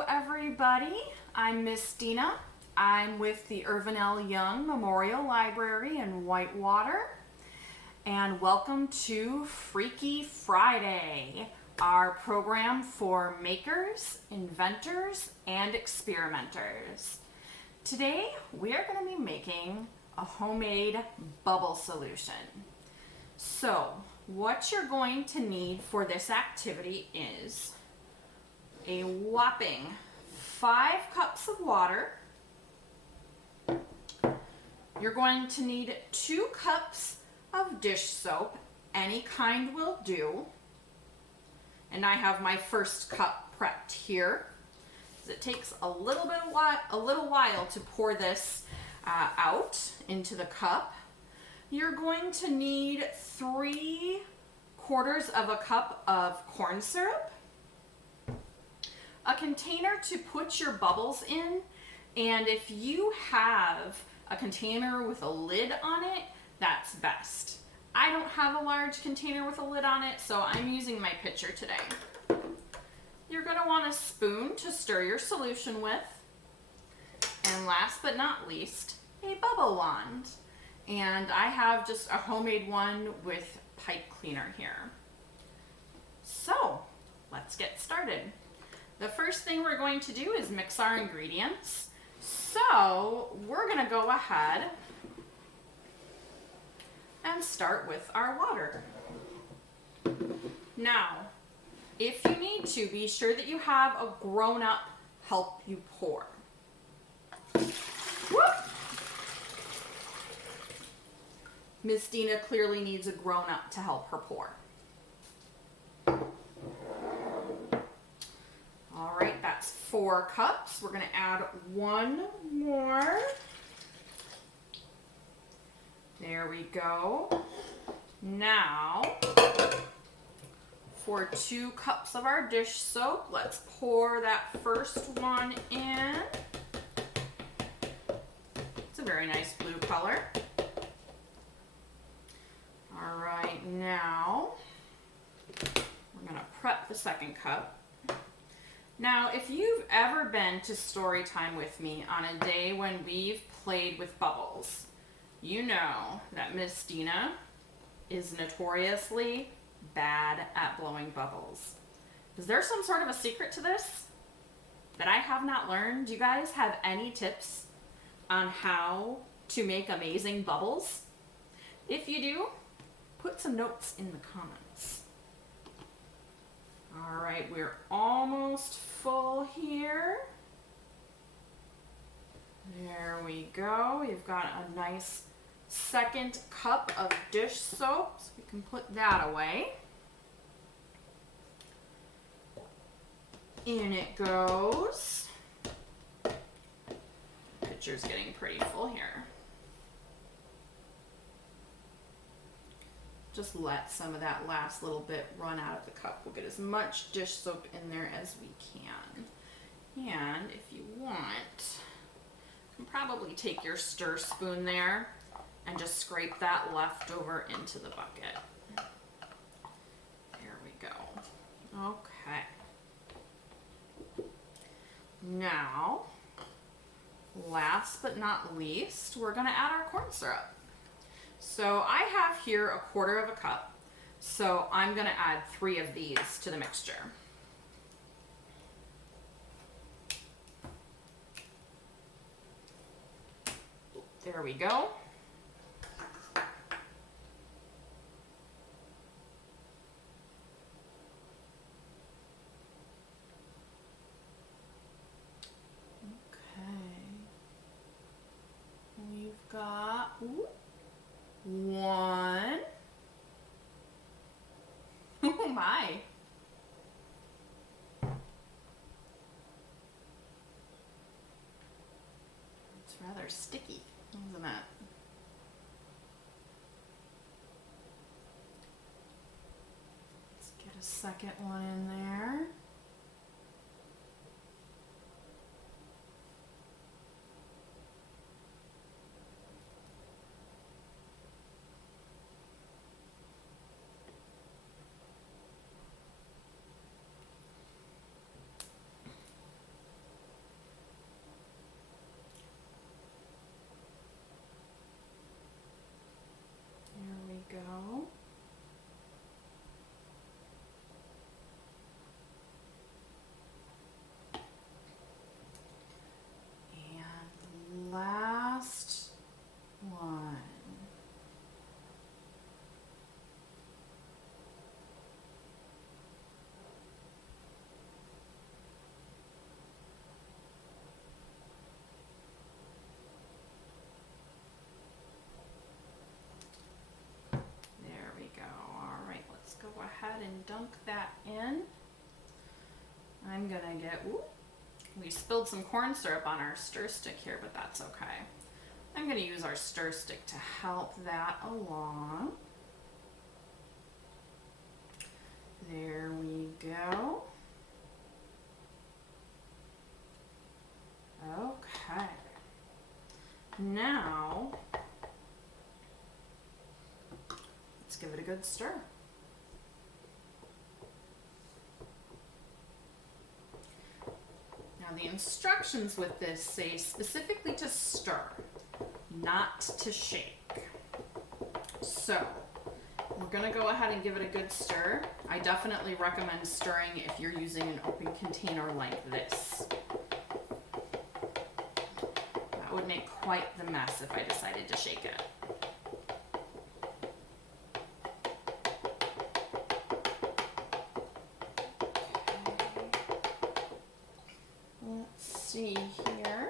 Hello everybody, I'm Miss Dina. I'm with the Irvin L. Young Memorial Library in Whitewater, and welcome to Freaky Friday, our program for makers, inventors, and experimenters. Today we are going to be making a homemade bubble solution. So what you're going to need for this activity is a whopping 5 cups of water. You're going to need 2 cups of dish soap, any kind will do. And I have my first cup prepped here. It takes a little while to pour this out into the cup. You're going to need 3/4 of a cup of corn syrup, a container to put your bubbles in, and if you have a container with a lid on it, that's best. I don't have a large container with a lid on it, so I'm using my pitcher today. You're going to want a spoon to stir your solution with, and last but not least, a bubble wand. And I have just a homemade one with pipe cleaner here. So let's get started. The first thing we're going to do is mix our ingredients. So we're going to go ahead and start with our water. Now, if you need to, be sure that you have a grown-up help you pour. Whoop! Miss Dina clearly needs a grown-up to help her pour. All right, that's 4 cups. We're going to add 1 more. There we go. Now, for 2 cups of our dish soap, let's pour that first one in. It's a very nice blue color. All right, now we're going to prep the second cup. Now, if you've ever been to story time with me on a day when we've played with bubbles, you know that Miss Dina is notoriously bad at blowing bubbles. Is there some sort of a secret to this that I have not learned? Do you guys have any tips on how to make amazing bubbles? If you do, put some notes in the comments. All right, we're almost full here. There we go. We've got a nice second cup of dish soap, so we can put that away. In it goes. Pitcher's getting pretty full here. Just let some of that last little bit run out of the cup. We'll get as much dish soap in there as we can. And if you want, you can probably take your stir spoon there and just scrape that leftover into the bucket. There we go. Okay. Now, last but not least, we're going to add our corn syrup. So I have here 1/4 of a cup, so I'm going to add 3 of these to the mixture. There we go. Okay. We've got 1. Oh my. It's rather sticky, isn't it? Let's get a second one in there. dunk that in. I'm gonna get, ooh, we spilled some corn syrup on our stir stick here, but that's okay. I'm gonna use our stir stick to help that along. There we go. Okay. Now, let's give it a good stir. Now the instructions with this say specifically to stir, not to shake. So, we're gonna go ahead and give it a good stir. I definitely recommend stirring if you're using an open container like this. That would make quite the mess if I decided to shake it. Let's see here.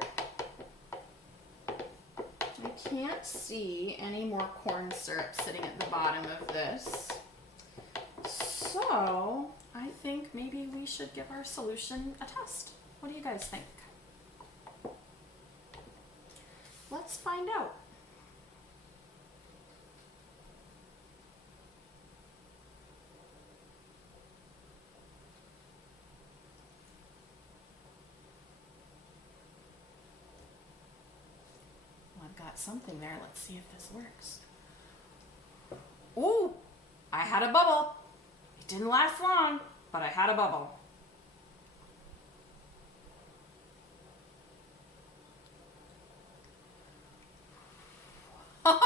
I can't see any more corn syrup sitting at the bottom of this. So I think maybe we should give our solution a test. What do you guys think? Let's find out. Well, I've got something there. Let's see if this works. Ooh, I had a bubble. It didn't last long, but I had a bubble.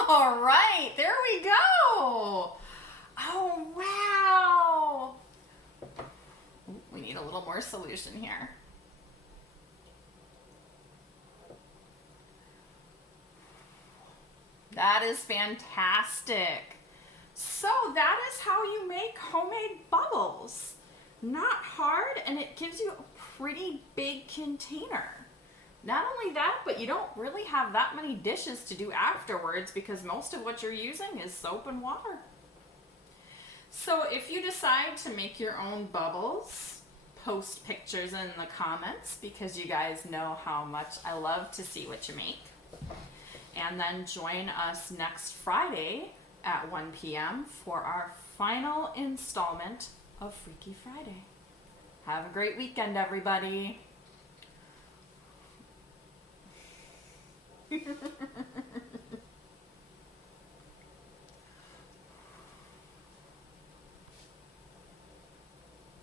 All right, there we go. Oh, wow. Ooh, we need a little more solution here. That is fantastic. So that is how you make homemade bubbles. Not hard, and it gives you a pretty big container. Not only that, but you don't really have that many dishes to do afterwards because most of what you're using is soap and water. So if you decide to make your own bubbles, post pictures in the comments because you guys know how much I love to see what you make. And then join us next Friday at 1 p.m. for our final installment of Freaky Friday. Have a great weekend, everybody.